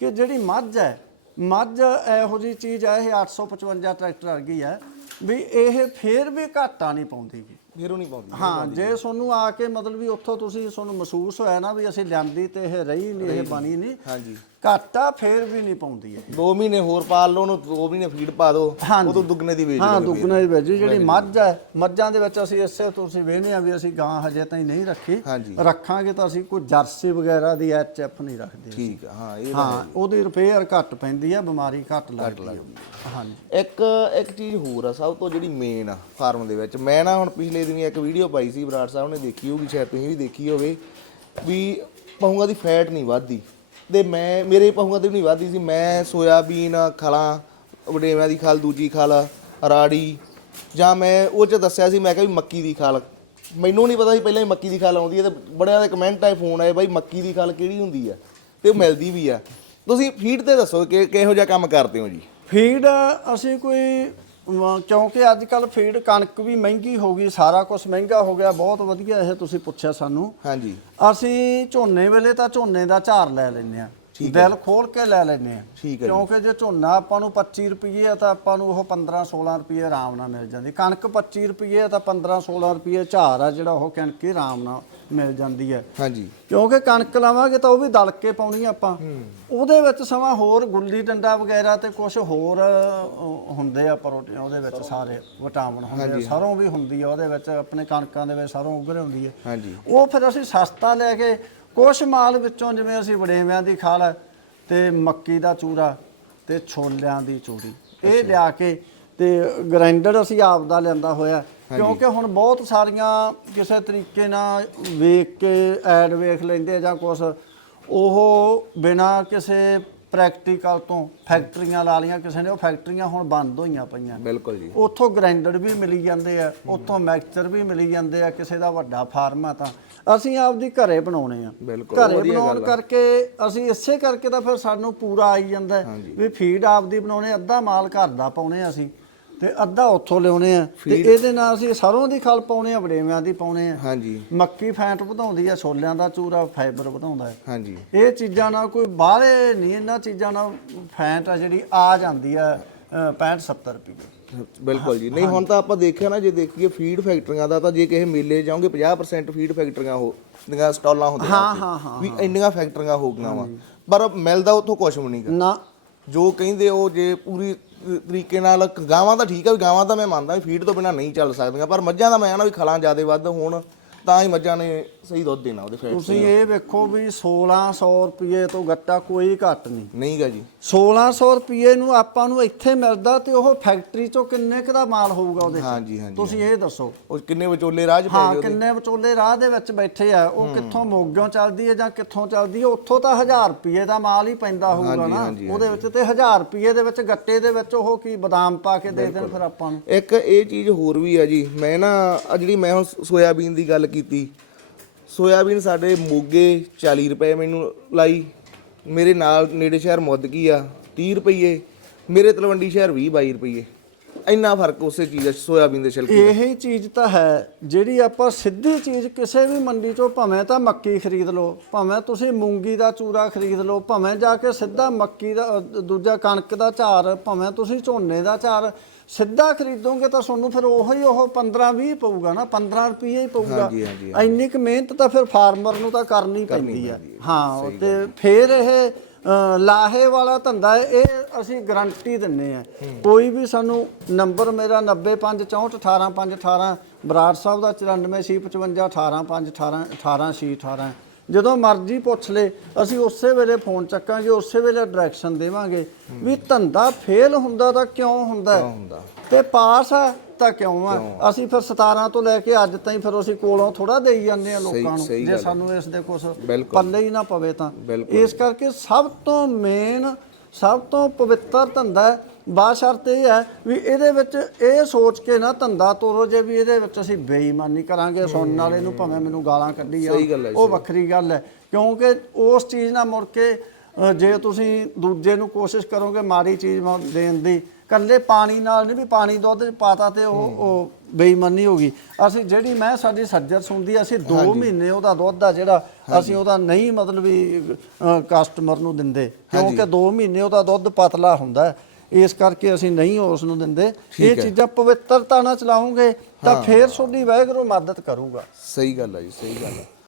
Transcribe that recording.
ਕਿ ਜਿਹੜੀ ਮੱਝ ਹੈ ਮੱਝ ਇਹੋ ਜੀ ਚੀਜ਼ ਹੈ ਇਹ 855 ਟਰੈਕਟਰ ਵਰਗੀ ਹੈ ਵੀ ਇਹ ਫੇਰ ਵੀ ਘਾਟਾ ਨਹੀਂ ਪਾਉਂਦੀ ਗੀ। ਫਿਰ ਨਹੀਂ ਪਾਉਂਦੀ। ਹਾਂ ਜੇ ਤੁਹਾਨੂੰ ਆ ਕੇ ਮਤਲਬ ਵੀ ਉੱਥੋਂ ਤੁਸੀਂ ਤੁਹਾਨੂੰ ਮਹਿਸੂਸ ਹੋਇਆ ਨਾ ਵੀ ਅਸੀਂ ਲਿਆਂਦੀ ਤੇ ਇਹ ਰਹੀ ਨਹੀਂ ਇਹ ਬਣੀ ਨਹੀਂ ਹਾਂਜੀ। ਘਾਟਾ ਫੇਰ ਵੀ ਨਹੀਂ ਪਾਉਂਦੀ ਇਹ। 2 ਮਹੀਨੇ ਹੋਰ ਪਾਲ ਲਓ ਉਹਨੂੰ 2 ਮਹੀਨੇ ਫੀਡ ਪਾ ਦਿਓ ਹਾਂਜੀ। ਉਹ ਤੋਂ ਦੁੱਗਣੇ ਦੀ ਵੇਚ ਹਾਂ ਲਓ ਦੁੱਗਣਾ ਹੀ ਵਿੱਚ ਜਿਹੜੀ ਮੱਝ ਹੈ ਮੱਝਾਂ ਦੇ ਵਿੱਚ ਅਸੀਂ ਇਸੇ ਤੁਸੀਂ ਵੇਹਨੇ ਆ ਵੀ ਅਸੀਂ ਗਾਂ ਹਜੇ ਤਾਈਂ ਨਹੀਂ ਰੱਖੀ। ਹਾਂਜੀ। ਰੱਖਾਂਗੇ ਤਾਂ ਅਸੀਂ ਕੋਈ ਜਰਸੀ ਵਗੈਰਾ ਦੀ ਐਚ ਐਫ ਨਹੀਂ ਰੱਖਦੇ ਠੀਕ ਆ ਹਾਂ ਇਹ ਹਾਂ ਉਹਦੀ ਰਿਪੇਅਰ ਘੱਟ ਪੈਂਦੀ ਹੈ ਬਿਮਾਰੀ ਘੱਟ ਲੱਗਦੀ ਹੈ ਹਾਂਜੀ। ਇੱਕ ਇੱਕ ਚੀਜ਼ ਹੋਰ ਆ ਸਭ ਤੋਂ ਜਿਹੜੀ ਮੇਨ ਆ ਫਾਰਮ ਦੇ ਵਿੱਚ। ਮੈਂ ਨਾ ਹੁਣ ਪਿਛਲੇ ਦਿਨੀ ਇੱਕ ਵੀਡੀਓ ਪਾਈ ਸੀ ਬਰਾੜ ਸਾਹਿਬ ਨੇ ਦੇਖੀ ਹੋਊਗੀ ਸ਼ਾਇਦ ਤੁਸੀਂ ਵੀ ਦੇਖੀ ਹੋਵੇ ਵੀ ਪਹੂਆਂ ਦੀ ਫੈਟ ਨਹੀਂ ਵੱਧਦੀ। ਤੇ ਮੈਂ, ਮੇਰੇ ਪਹੂਆਂ ਤੇ ਵੀ ਨਹੀਂ ਵੱਧਦੀ ਸੀ। ਮੈਂ ਸੋਇਆਬੀਨ, ਖਲਾਂ, ਵਡੇਵਿਆਂ ਦੀ ਖਲ, ਦੂਜੀ ਖਲ, ਰਾੜੀ, ਜਾਂ ਮੈਂ ਉਹ ਚ ਦੱਸਿਆ ਸੀ, ਮੈਂ ਕਿਹਾ ਵੀ ਮੱਕੀ ਦੀ ਖਲ। ਮੈਨੂੰ ਨਹੀਂ ਪਤਾ ਸੀ ਪਹਿਲਾਂ ਹੀ ਮੱਕੀ ਦੀ ਖਲ ਆਉਂਦੀ ਹੈ ਤੇ ਬੜਿਆਂ ਦੇ ਕਮੈਂਟ ਆਏ ਫੋਨ ਆਏ, ਬਾਈ ਮੱਕੀ ਦੀ ਖਲ ਕਿਹੜੀ ਹੁੰਦੀ ਆ ਤੇ ਉਹ ਮਿਲਦੀ ਵੀ ਆ ਤੁਸੀਂ ਫੀਡ ਤੇ ਦੱਸੋ ਕਿ ਕਿਹੋ ਜਿਹਾ ਕੰਮ ਕਰਦੇ ਹੋ ਜੀ? ਫੀਡ ਅਸੀਂ ਕੋਈ ਅਮ, ਕਿਉਂਕਿ ਅੱਜ ਕੱਲ ਫੀਡ ਕਣਕ ਵੀ ਮਹਿੰਗੀ ਹੋ ਗਈ ਸਾਰਾ ਕੁਝ ਮਹਿੰਗਾ ਹੋ ਗਿਆ ਬਹੁਤ ਵਧੀਆ ਇਹ ਤੁਸੀਂ ਪੁੱਛਿਆ ਸਾਨੂੰ। ਹਾਂਜੀ। ਅਸੀਂ ਝੋਨੇ ਵੇਲੇ ਤਾਂ ਝੋਨੇ ਦਾ ਝਾਰ ਲੈ ਲੈਂਦੇ ਆ ਦਿਲ ਖੋਲ ਕੇ ਲੈ ਲੈਂਦੇ ਆ ਠੀਕ ਹੈ ਜੀ। ਕਿਉਂਕਿ ਜੇ ਝੋਨਾ ਆਪਾਂ ਨੂੰ 25 ਰੁਪਏ ਆ ਤਾਂ ਆਪਾਂ ਨੂੰ ਉਹ 15 16 ਰੁਪਏ ਆਰਾਮ ਨਾਲ ਮਿਲ ਜਾਂਦੀ। ਕਣਕ 25 ਰੁਪਏ ਆ ਤਾਂ 15 16 ਰੁਪਏ ਝਾਰ ਆ ਜਿਹੜਾ ਉਹ ਕਣਕ ਹੀ ਆਰਾਮ ਨਾਲ ਮਿਲ ਜਾਂਦੀ ਹੈ। ਹਾਂਜੀ। ਕਿਉਂਕਿ ਕਣਕ ਲਾਵਾਂਗੇ ਤਾਂ ਉਹ ਵੀ ਦਲ ਕੇ ਪਾਉਣੀ ਆ ਆਪਾਂ। ਉਹਦੇ ਵਿੱਚ ਸਮਾਂ ਹੋਰ ਗੁੱਲੀ ਡੰਡਾ ਵਗੈਰਾ ਤੇ ਕੁਝ ਹੋਰ ਹੁੰਦੇ ਆ ਪ੍ਰੋਟੀਨ ਉਹਦੇ ਵਿੱਚ ਸਾਰੇ। ਵਿਟਾਮਿਨ ਹੁੰਦੇ ਆ ਸਰੋਂ ਵੀ ਹੁੰਦੀ ਆ ਉਹਦੇ ਵਿੱਚ ਆਪਣੇ ਕਣਕਾਂ ਦੇ ਵਿੱਚ ਸਰੋਂ ਉੱਗਰ ਹੁੰਦੀ ਹੈ ਹਾਂਜੀ। ਉਹ ਫਿਰ ਅਸੀਂ ਸਸਤਾ ਲੈ ਕੇ ਕੁਛ ਮਾਲ ਵਿੱਚੋਂ ਜਿਵੇਂ ਅਸੀਂ ਵੜੇਵਿਆਂ ਦੀ ਖਾਲ ਤੇ ਮੱਕੀ ਦਾ ਚੂਰਾ ਤੇ ਛੋਲਿਆਂ ਦੀ ਚੂਰੀ ਇਹ ਲਿਆ ਕੇ ਤੇ ਗ੍ਰਾਈਂਡਰ ਅਸੀਂ ਆਪ ਦਾ ਲਿਆਂਦਾ ਹੋਇਆ ਕਿਉਂਕਿ ਹੁਣ ਬਹੁਤ ਸਾਰੀਆਂ ਕਿਸੇ ਤਰੀਕੇ ਨਾਲ ਵੇਖ ਕੇ ਐਡ ਵੇਖ ਲੈਂਦੇ ਜਾਂ ਕੁਛ ਉਹ ਬਿਨਾ ਕਿਸੇ ਪ੍ਰੈਕਟੀਕਲ ਤੋਂ ਫੈਕਟਰੀਆਂ ਲਾ ਲੀਆਂ ਕਿਸੇ ਨੇ ਉਹ ਫੈਕਟਰੀਆਂ ਹੁਣ ਬੰਦ ਹੋਈਆਂ ਪਈਆਂ ਬਿਲਕੁਲ ਜੀ। ਉੱਥੋਂ ਗ੍ਰਾਈਂਡਰ ਵੀ ਮਿਲੀ ਜਾਂਦੇ ਆ ਉੱਥੋਂ ਮਿਕਸਚਰ ਵੀ ਮਿਲੀ ਜਾਂਦੇ ਆ ਕਿਸੇ ਦਾ ਵੱਡਾ ਫਾਰਮ ਆ ਤਾਂ। ਅਸੀਂ ਆਪਦੀ ਘਰੇ ਬਣਾਉਣੇ ਆ। ਬਿਲਕੁਲ, ਘਰੇ ਵਧੀਆ ਬਣਾਉਣ ਗੱਲ ਆ। ਕਰਕੇ ਅਸੀਂ ਇਸੇ ਕਰਕੇ ਤਾਂ ਫਿਰ ਸਾਨੂੰ ਪੂਰਾ ਆਈ ਜਾਂਦਾ ਹੈ ਵੀ ਫੀਡ ਆਪਦੀ ਬਣਾਉਣੇ ਅੱਧਾ ਮਾਲ ਘਰ ਦਾ ਪਾਉਣੇ ਆ ਅਸੀਂ। ਤੇ ਅੱਧਾ ਉੱਥੋਂ ਲਿਆਉਣੇ ਆ। ਤੇ ਇਹਦੇ ਨਾਲ ਅਸੀਂ ਸਰੋਂ ਦੀ ਖਲ ਪਾਉਣੇ ਆ ਵੜੇਵਿਆਂ ਦੀ ਪਾਉਣੇ ਆ। ਹਾਂਜੀ। ਮੱਕੀ ਫੈਟ ਵਧਾਉਂਦੀ ਆ ਛੋਲਿਆਂ ਦਾ ਚੂਰਾ ਫਾਈਬਰ ਵਧਾਉਂਦਾ ਹੈ ਹਾਂਜੀ। ਇਹ ਚੀਜ਼ਾਂ ਨਾਲ ਕੋਈ ਬਾਹਲੇ ਨਹੀਂ ਇਹਨਾਂ ਚੀਜ਼ਾਂ ਨਾਲ ਫੈਟ ਆ ਜਿਹੜੀ ਆ ਜਾਂਦੀ ਆ 65 70 ਰੁਪਏ। ਬਿਲਕੁਲ ਜੀ। ਨਹੀਂ ਹੁਣ ਤਾਂ ਆਪਾਂ ਦੇਖਿਆ ਨਾ ਜੇ ਦੇਖੀਏ ਫੀਡ ਫੈਕਟਰੀਆਂ ਦਾ ਤਾਂ ਜੇ ਕਿਸੇ ਮੇਲੇ ਜਾਓਗੇ 50% ਫੀਡ ਫੈਕਟਰੀਆਂ ਹੋ ਦੀਆਂ ਸਟਾਲਾਂ ਹੁੰਦੀਆਂ ਹਾਂ। ਹਾਂ, ਹਾਂ, ਵੀ ਇੰਨੀਆਂ ਫੈਕਟਰੀਆਂ ਹੋ ਗਈਆਂ ਵਾ। ਪਰ ਮਿਲਦਾ ਉੱਥੋਂ ਕੁਝ ਵੀ ਨਹੀਂਗਾ ਨਾ। ਜੋ ਕਹਿੰਦੇ ਉਹ ਜੇ ਪੂਰੀ ਤਰੀਕੇ ਨਾਲ ਗਾਵਾਂ ਤਾਂ ਠੀਕ ਆ, ਵੀ ਗਾਵਾਂ ਤਾਂ ਮੈਂ ਮੰਨਦਾ ਵੀ ਫੀਡ ਤੋਂ ਬਿਨਾ ਨਹੀਂ ਚੱਲ ਸਕਦੀਆਂ, ਪਰ ਮੱਝਾਂ ਦਾ ਮੈਂ ਨਾ ਵੀ ਖਲਾਂ ਜ਼ਿਆਦੇ ਵੱਧ, ਹੋਣ ਤਾਂ ਹੀ ਮੱਝਾਂ ਨੇ ਸਹੀ ਦੁੱਧ ਦੇਣਾ ਉਹਦੇ ਫੈਟ ਤੁਸੀਂ ਇਹ ਵੇਖੋ ਵੀ 1600 ਰੁਪਏ ਤੋਂ ਗੱਟਾ ਕੋਈ ਘੱਟ ਨਹੀਂ। ਨਹੀਂਗਾ ਜੀ। 1600 ਰੁਪਏ ਨੂੰ ਆਪਾਂ ਨੂੰ ਇੱਥੇ ਮਿਲਦਾ ਤੇ ਉਹ ਫੈਕਟਰੀ ਚੋਂ ਕਿੰਨੇ ਕੁ ਦਾ ਮਾਲ ਹੋਊਗਾ ਉਹਦੇ 'ਚ? ਹਾਂਜੀ ਹਾਂਜੀ ਤੁਸੀਂ ਇਹ ਦੱਸੋ। ਉਹ ਕਿੰਨੇ ਵਿਚੋਲੇ ਰਾਜ ਪੈ ਹਾਂ ਗਏ ਉਹਦੇ? ਕਿੰਨੇ ਵਿਚੋਲੇ ਰਾਹ ਦੇ ਵਿੱਚ ਬੈਠੇ ਆ ਉਹ ਕਿੱਥੋਂ ਮੋਗਿਓਂ ਚੱਲਦੀ ਹੈ ਜਾਂ ਕਿੱਥੋਂ ਚੱਲਦੀ ਹੈ ਉੱਥੋਂ ਤਾਂ 1000 ਰੁਪਏ ਦਾ ਮਾਲ ਹੀ ਪੈਂਦਾ ਹੋਊਗਾ ਹਾਂਜੀ, ਨਾ। ਹਾਂਜੀ, ਉਹਦੇ ਵਿੱਚ ਤੇ 1000 ਰੁਪਏ ਦੇ ਵਿੱਚ ਗੱਟੇ ਦੇ ਵਿੱਚ ਉਹ ਕੀ ਬਦਾਮ ਪਾ ਕੇ ਦੇ ਦੇਣ ਫਿਰ ਆਪਾਂ ਨੂੰ? ਇੱਕ ਇਹ ਚੀਜ਼ ਹੋਰ ਵੀ ਆ ਜੀ ਮੈਂ ਨਾ ਆ ਜਿਹੜੀ ਮੈਂ ਹੁਣ ਸੋਇਆਬੀਨ ਦੀ ਗੱਲ ਕੀਤੀ। ਸੋਇਆਬੀਨ ਸਾਡੇ ਮੋਗੇ 40 ਰੁਪਏ ਮੈਨੂੰ ਲਾਈ। ਮੇਰੇ ਨਾਲ ਨੇੜੇ ਸ਼ਹਿਰ ਮੁੱਦਕੀ ਆ 30 ਰੁਪਏ ਮੇਰੇ ਤਲਵੰਡੀ ਸ਼ਹਿਰ 20 22 ਰੁਪਏ ਇੰਨਾ ਫ਼ਰਕ ਉਸੇ ਚੀਜ਼ ਦਾ ਸੋਇਆਬੀਨ ਦੇ ਛਿਲਕੇ ਦਾ। ਇਹੀ ਚੀਜ਼ ਤਾਂ ਹੈ ਜਿਹੜੀ ਆਪਾਂ ਸਿੱਧੀ ਚੀਜ਼ ਕਿਸੇ ਵੀ ਮੰਡੀ ਚੋਂ ਭਾਵੇਂ ਤਾਂ ਮੱਕੀ ਖਰੀਦ ਲਓ ਭਾਵੇਂ ਤੁਸੀਂ ਮੂੰਗੀ ਦਾ ਚੂਰਾ ਖਰੀਦ ਲਓ ਭਾਵੇਂ ਜਾ ਕੇ ਸਿੱਧਾ ਮੱਕੀ ਦਾ ਅ, ਦੂਜਾ ਕਣਕ ਦਾ ਝਾਰ ਭਾਵੇਂ ਤੁਸੀਂ ਝੋਨੇ ਦਾ ਝਾਰ ਸਿੱਧਾ ਖਰੀਦੋਗੇ ਤਾਂ ਤੁਹਾਨੂੰ ਫਿਰ ਉਹੋ ਹੀ ਉਹ 15 20 ਪਊਗਾ ਨਾ 15 ਰੁਪਏ ਹੀ ਪਊਗਾ। ਹਾਂਜੀ, ਹਾਂਜੀ, ਇੰਨੀ ਕੁ ਮਿਹਨਤ ਤਾਂ ਫਿਰ ਫਾਰਮਰ ਨੂੰ ਤਾਂ ਕਰਨੀ ਪੈਂਦੀ ਆ। ਹਾਂ ਤੇ ਫਿਰ ਇਹ ਲਾਹੇ ਵਾਲਾ ਧੰਦਾ ਹੈ, ਇਹ ਅਸੀਂ ਗਾਰੰਟੀ ਦਿੰਨੇ ਆ ਕੋਈ ਵੀ ਸਾਨੂੰ ਨੰਬਰ ਮੇਰਾ 9564185518 ਬਰਾੜ ਸਾਹਿਬ ਦਾ 9465518518 ਜਦੋਂ ਮਰਜ਼ੀ ਪੁੱਛ ਲੇ ਅਸੀਂ ਉਸੇ ਵੇਲੇ ਫੋਨ ਚੱਕਾਂਗੇ ਉਸੇ ਵੇਲੇ ਡਾਇਰੈਕਸ਼ਨ ਦੇਵਾਂਗੇ। ਵੀ ਧੰਦਾ ਫੇਲ ਹੁੰਦਾ ਤਾਂ ਕਿਉਂ ਹੁੰਦਾ? ਹੈ? ਹੁੰਦਾ? ਤੇ ਪਾਸ ਆ ਤਾਂ ਕਿਉਂ ਆ ਅਸੀਂ ਫਿਰ 17 ਤੋਂ ਲੈ ਕੇ ਅੱਜ ਤਾਈਂ ਫਿਰ ਅਸੀਂ ਕੋਲੋਂ ਥੋੜਾ ਦੇਈ ਜਾਂਦੇ ਆ ਲੋਕਾਂ ਨੂੰ ਜੇ ਹੈ। ਸਾਨੂੰ ਇਸ ਦੇ ਕੁਝ। ਪੱਲੇ ਹੀ ਨਾ ਪਵੇ ਤਾਂ। ਇਸ ਕਰਕੇ ਸਭ ਤੋਂ ਮੇਨ ਸਭ ਤੋਂ ਪਵਿੱਤਰ ਧੰਦਾ ਹੈ ਬਾਸ਼ਰਤ ਇਹ ਹੈ ਵੀ ਇਹਦੇ ਵਿੱਚ ਇਹ ਸੋਚ ਕੇ ਨਾ ਧੰਦਾ ਤੋਰੋ ਜੇ ਵੀ ਇਹਦੇ ਵਿੱਚ ਅਸੀਂ ਬੇਈਮਾਨੀ ਕਰਾਂਗੇ ਸੁਣਨ ਵਾਲੇ ਨੂੰ ਭਾਵੇਂ ਮੈਨੂੰ ਗਾਲਾਂ ਕੱਢੀ ਆ ਹੈ, ਉਹ ਵੱਖਰੀ ਗੱਲ ਹੈ ਕਿਉਂਕਿ ਉਸ ਚੀਜ਼ ਨਾਲ ਮੁੜ ਕੇ ਜੇ ਤੁਸੀਂ ਦੂਜੇ ਨੂੰ ਕੋਸ਼ਿਸ਼ ਕਰੋਗੇ ਮਾੜੀ ਚੀਜ਼ ਦੇਣ ਦੀ ਕੱਲੇ ਪਾਣੀ ਨਾਲ ਨਹੀਂ ਵੀ ਪਾਣੀ ਦੁੱਧ ਚ ਪਾਤਾ ਤੇ ਉਹ ਉਹ ਬੇਈਮਾਨੀ ਹੋ ਗਈ। ਅਸੀਂ ਜਿਹੜੀ ਮੈਂ ਸਾਡੀ ਸੱਜਰ ਸੁਣਦੀ ਅਸੀਂ 2 ਮਹੀਨੇ ਉਹਦਾ ਦੁੱਧ ਆ ਜਿਹੜਾ ਅਸੀਂ ਉਹਦਾ ਨਹੀਂ ਮਤਲਬ ਵੀ ਕਸਟਮਰ ਨੂੰ ਦਿੰਦੇ। ਕਿਉਂਕਿ 2 ਮਹੀਨੇ ਉਹਦਾ ਦੁੱਧ ਪਤਲਾ ਹੁੰਦਾ। ਇਸ ਕਰਕੇ ਅਸੀਂ ਨਹੀਂ ਉਸ ਨੂੰ ਦਿੰਦੇ। ਇਹ ਚੀਜ਼ਾਂ ਪਵਿੱਤਰਤਾ ਨਾਲ ਚਲਾਉਂਗੇ ਤਾਂ ਫੇਰ ਤੁਹਾਡੀ ਵਾਹਿਗੁਰੂ ਮਦਦ ਕਰੂਗਾ। ਸਹੀ ਗੱਲ ਹੈ ਜੀ ਸਹੀ ਗੱਲ ਹੈ